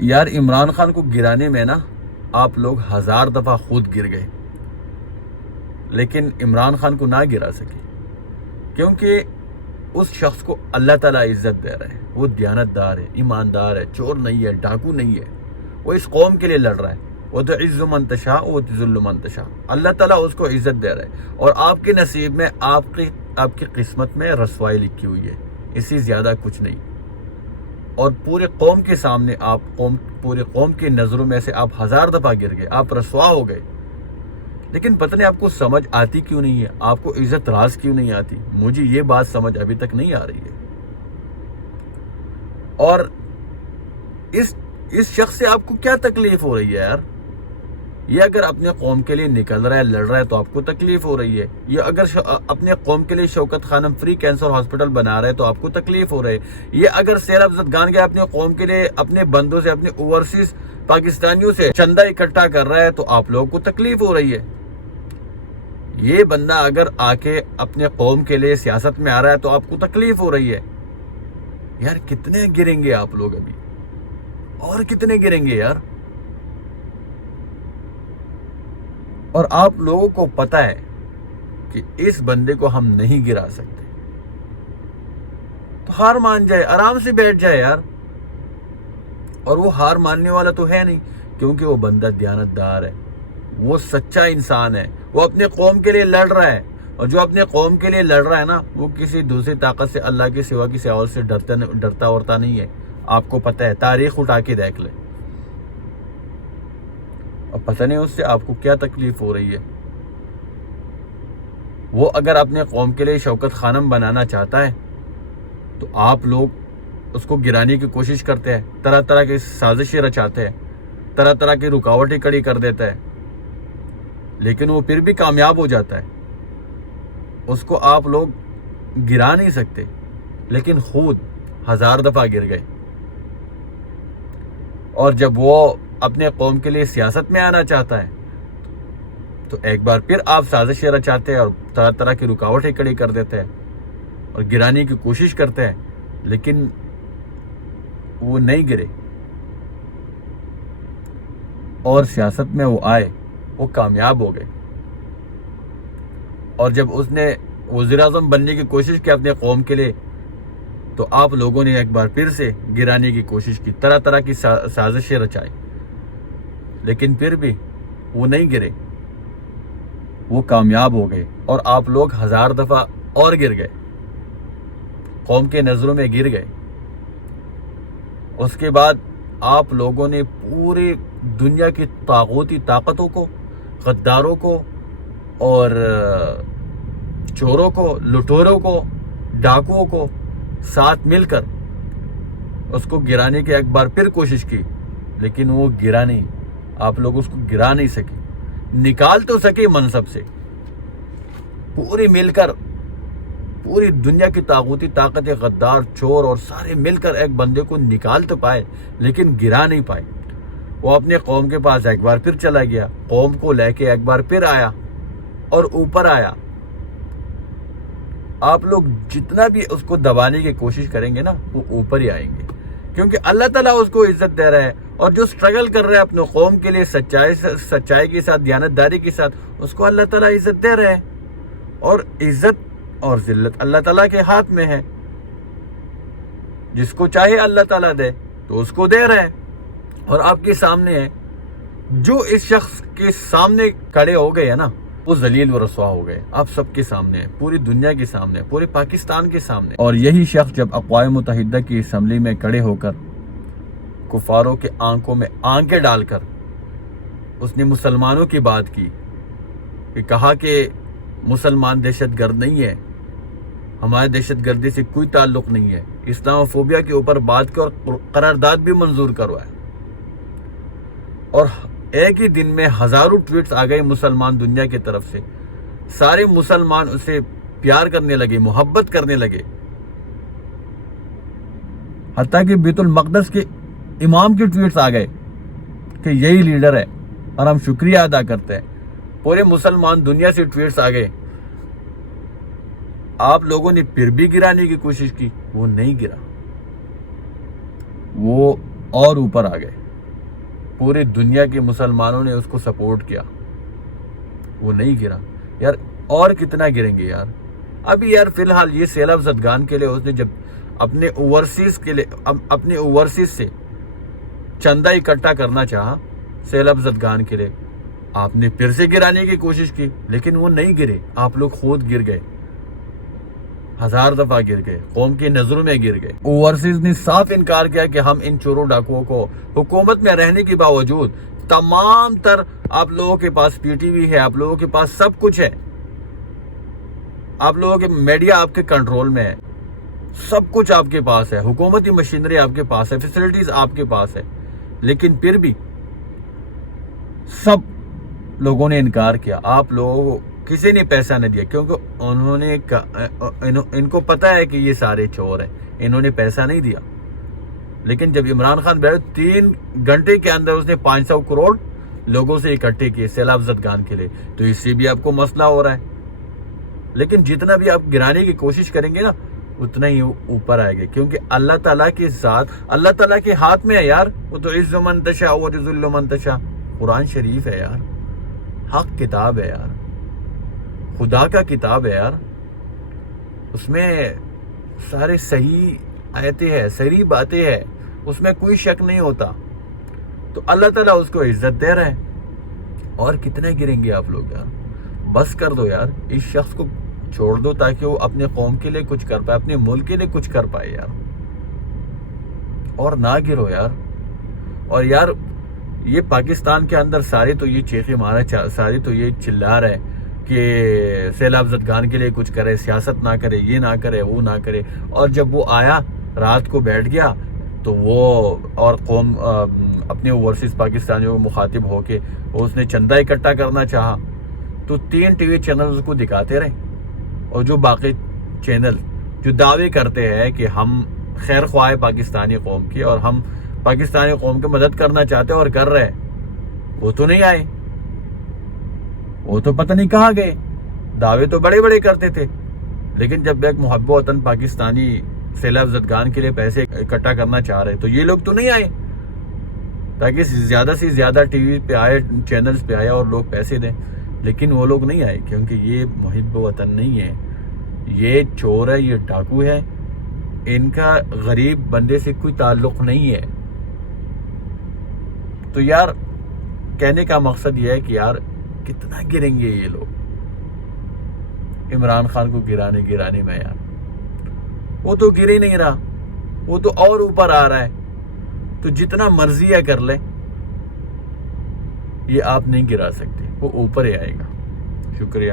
یار عمران خان کو گرانے میں نا آپ لوگ 1000 دفعہ خود گر گئے، لیکن عمران خان کو نہ گرا سکے، کیونکہ اس شخص کو اللہ تعالیٰ عزت دے رہا ہے۔ وہ دیانتدار ہے، ایماندار ہے، چور نہیں ہے، ڈاکو نہیں ہے، وہ اس قوم کے لیے لڑ رہا ہے۔ وہ تو عز من تشاء و تذل من تشاء، اللہ تعالیٰ اس کو عزت دے رہا ہے، اور آپ کے نصیب میں آپ کی قسمت میں رسوائی لکھی ہوئی ہے، اس سے زیادہ کچھ نہیں۔ اور پورے قوم کے سامنے پورے قوم کی نظروں میں سے آپ 1000 دفعہ گر گئے، آپ رسوا ہو گئے، لیکن پتہ نہیں آپ کو سمجھ آتی کیوں نہیں ہے، آپ کو عزت راز کیوں نہیں آتی۔ مجھے یہ بات سمجھ ابھی تک نہیں آ رہی ہے۔ اور اس شخص سے آپ کو کیا تکلیف ہو رہی ہے یار؟ یہ اگر اپنے قوم کے لیے نکل رہا ہے، لڑ رہا ہے، تو آپ کو تکلیف ہو رہی ہے۔ یہ اگر اپنے قوم کے لیے شوکت خانم فری کینسر ہاسپٹل بنا رہا ہے تو آپ کو تکلیف ہو رہی ہے۔ یہ اگر سیراب زدگان کے اپنے قوم کے لیے اپنے بندوں سے، اپنے اوورسیز پاکستانیوں سے چندہ اکٹھا کر رہا ہے تو آپ لوگوں کو تکلیف ہو رہی ہے۔ یہ بندہ اگر آ کے اپنے قوم کے لیے سیاست میں آ رہا ہے تو آپ کو تکلیف ہو رہی ہے۔ یار کتنے گریں گے آپ لوگ ابھی، اور کتنے گریں گے یار؟ اور آپ لوگوں کو پتہ ہے کہ اس بندے کو ہم نہیں گرا سکتے، تو ہار مان جائے، آرام سے بیٹھ جائے یار۔ اور وہ ہار ماننے والا تو ہے نہیں، کیونکہ وہ بندہ دیانتدار ہے، وہ سچا انسان ہے، وہ اپنے قوم کے لیے لڑ رہا ہے۔ اور جو اپنے قوم کے لیے لڑ رہا ہے نا، وہ کسی دوسری طاقت سے، اللہ کے سوا کسی اور سے ڈرتا ورتا نہیں ہے۔ آپ کو پتہ ہے، تاریخ اٹھا کے دیکھ لیں۔ اور پتہ نہیں اس سے آپ کو کیا تکلیف ہو رہی ہے۔ وہ اگر اپنے قوم کے لیے شوکت خانم بنانا چاہتا ہے تو آپ لوگ اس کو گرانے کی کوشش کرتے ہیں، طرح طرح کی سازشیں رچاتے ہیں، طرح طرح کی رکاوٹیں کھڑی کر دیتا ہے، لیکن وہ پھر بھی کامیاب ہو جاتا ہے۔ اس کو آپ لوگ گرا نہیں سکتے، لیکن خود 1000 دفعہ گر گئے۔ اور جب وہ اپنے قوم کے لیے سیاست میں آنا چاہتا ہے تو ایک بار پھر آپ سازشیں رچاتے ہیں اور طرح طرح کی رکاوٹیں کھڑی کر دیتے ہیں اور گرانے کی کوشش کرتے ہیں، لیکن وہ نہیں گرے، اور سیاست میں وہ آئے، وہ کامیاب ہو گئے۔ اور جب اس نے وزیر اعظم بننے کی کوشش کی اپنے قوم کے لیے، تو آپ لوگوں نے ایک بار پھر سے گرانے کی کوشش کی، طرح طرح کی سازشیں رچائی، لیکن پھر بھی وہ نہیں گرے، وہ کامیاب ہو گئے۔ اور آپ لوگ 1000 دفعہ اور گر گئے، قوم کے نظروں میں گر گئے۔ اس کے بعد آپ لوگوں نے پوری دنیا کی طاغوتی طاقتوں کو، غداروں کو، اور چوروں کو، لٹوروں کو، ڈاکوؤں کو ساتھ مل کر اس کو گرانے کی ایک بار پھر کوشش کی، لیکن وہ گرا نہیں۔ آپ لوگ اس کو گرا نہیں سکے، نکال تو سکے منصب سے، پوری مل کر، پوری دنیا کی طاغوتی طاقت، غدار، چور اور سارے مل کر ایک بندے کو نکال تو پائے، لیکن گرا نہیں پائے۔ وہ اپنے قوم کے پاس ایک بار پھر چلا گیا، قوم کو لے کے ایک بار پھر آیا اور اوپر آیا۔ آپ لوگ جتنا بھی اس کو دبانے کی کوشش کریں گے نا، وہ اوپر ہی آئیں گے، کیونکہ اللہ تعالیٰ اس کو عزت دے رہا ہے۔ اور جو سٹرگل کر رہے ہیں اپنے قوم کے لیے سچائی کے ساتھ، دیانتداری کے ساتھ، اس کو اللہ تعالیٰ عزت دے رہے ہیں۔ اور عزت اور ذلت اللہ تعالیٰ کے ہاتھ میں ہے، جس کو چاہے اللہ تعالیٰ دے تو اس کو دے رہے ہیں۔ اور آپ کے سامنے ہے، جو اس شخص کے سامنے کھڑے ہو گئے ہیں نا، وہ ذلیل و رسوا ہو گئے، آپ سب کے سامنے ہے، پوری دنیا کے سامنے، پورے پاکستان کے سامنے۔ اور یہی شخص جب اقوام متحدہ کی اسمبلی میں کھڑے ہو کر کفاروں کے آنکھوں میں آنکھیں ڈال کر اس نے مسلمانوں کی بات کی، کہ کہا کہ مسلمان دہشت گرد نہیں ہے، ہمارے دہشت گردی سے کوئی تعلق نہیں ہے، اسلام فوبیا کے اوپر بات کر قرارداد بھی منظور کروائے۔ اور ایک ہی دن میں ہزاروں ٹویٹس آ گئے مسلمان دنیا کی طرف سے، سارے مسلمان اسے پیار کرنے لگے، محبت کرنے لگے، حتیٰ کہ بیت المقدس کے امام کی ٹویٹس آ گئے کہ یہی لیڈر ہے اور ہم شکریہ ادا کرتے ہیں۔ پورے مسلمان دنیا سے ٹویٹس آ گئے۔ آپ لوگوں نے پھر بھی گرانے کی کوشش کی، وہ نہیں گرا، وہ اور اوپر آ گئے۔ پوری دنیا کے مسلمانوں نے اس کو سپورٹ کیا، وہ نہیں گرا یار۔ اور کتنا گریں گے یار؟ ابھی یار فی الحال یہ سیلاب زدگان کے لیے اس نے جب اپنے اوورسیز سے چندہ اکٹھا کرنا چاہا سیلاب زدگان کے لیے، آپ نے پھر سے گرانے کی کوشش کی، لیکن وہ نہیں گرے، آپ لوگ خود گر گئے، 1000 دفعہ گر گئے، قوم کی نظروں میں گر گئے۔ اوورسیز نے صاف انکار کیا کہ ہم ان چوروں ڈاکوؤں کو حکومت میں رہنے کے باوجود تمام تر آپ لوگوں کے پاس پی ٹی وی ہے، آپ لوگوں کے پاس سب کچھ ہے، آپ لوگوں کے میڈیا آپ کے کنٹرول میں ہے، سب کچھ آپ کے پاس ہے، حکومتی مشینری آپ کے پاس ہے، فیسلٹیز آپ کے پاس ہے، لیکن پھر بھی سب لوگوں نے انکار کیا۔ آپ لوگوں کو کسی نے پیسہ نہ دیا، کیونکہ انہوں نے ان کو پتا ہے کہ یہ سارے چور ہیں، انہوں نے پیسہ نہیں دیا۔ لیکن جب عمران خان بیٹھے 3 گھنٹے کے اندر اس نے 500 کروڑ لوگوں سے اکٹھے کیے سیلاب زدگان کے لیے، تو اس سے بھی آپ کو مسئلہ ہو رہا ہے۔ لیکن جتنا بھی آپ گرانے کی کوشش کریں گے نا اتنا ہی اوپر آئے گا، کیونکہ اللہ تعالیٰ کی ذات اللہ تعالیٰ کے ہاتھ میں ہے یار۔ وہ تو عز من تشاء و یذل من تشاء، قرآن شریف ہے یار، حق کتاب ہے یار، خدا کا کتاب ہے یار، اس میں سارے صحیح آیتیں ہیں، صحیح باتیں ہیں، اس میں کوئی شک نہیں ہوتا۔ تو اللہ تعالیٰ اس کو عزت دے رہے ہیں، اور کتنے گریں گے آپ لوگ یار؟ بس کر دو یار، اس شخص کو چھوڑ دو تاکہ وہ اپنے قوم کے لیے کچھ کر پائے، اپنے ملک کے لیے کچھ کر پائے یار، اور نہ گرو یار۔ اور یار یہ پاکستان کے اندر سارے تو یہ چیخے مارا، سارے تو یہ چلا رہے کہ سیلاب زدگان کے لیے کچھ کرے، سیاست نہ کرے، یہ نہ کرے، وہ نہ کرے، اور جب وہ آیا رات کو بیٹھ گیا تو وہ اور قوم اپنے اوورسیز پاکستانیوں کو مخاطب ہو کے اس نے چندہ اکٹھا کرنا چاہا، تو 3 ٹی وی چینل اس کو دکھاتے رہے، اور جو باقی چینل جو دعوے کرتے ہیں کہ ہم خیر خواہ پاکستانی قوم کی اور ہم پاکستانی قوم کی مدد کرنا چاہتے ہیں اور کر رہے ہیں، وہ تو نہیں آئے، وہ تو پتہ نہیں کہاں گئے۔ دعوے تو بڑے بڑے کرتے تھے، لیکن جب ایک محب وطن پاکستانی سیلاب زدگان کے لیے پیسے اکٹھا کرنا چاہ رہے تو یہ لوگ تو نہیں آئے، تاکہ زیادہ سے زیادہ ٹی وی پہ آئے، چینلز پہ آئے اور لوگ پیسے دیں، لیکن وہ لوگ نہیں آئے، کیونکہ یہ محب وطن نہیں ہے، یہ چور ہے، یہ ڈاکو ہے، ان کا غریب بندے سے کوئی تعلق نہیں ہے۔ تو یار کہنے کا مقصد یہ ہے کہ یار کتنا گریں گے یہ لوگ عمران خان کو گرانے میں یار؟ وہ تو گر ہی نہیں رہا، وہ تو اور اوپر آ رہا ہے، تو جتنا مرضی ہے کر لے، یہ آپ نہیں گرا سکتے، وہ اوپر ہی آئے گا۔ شکریہ۔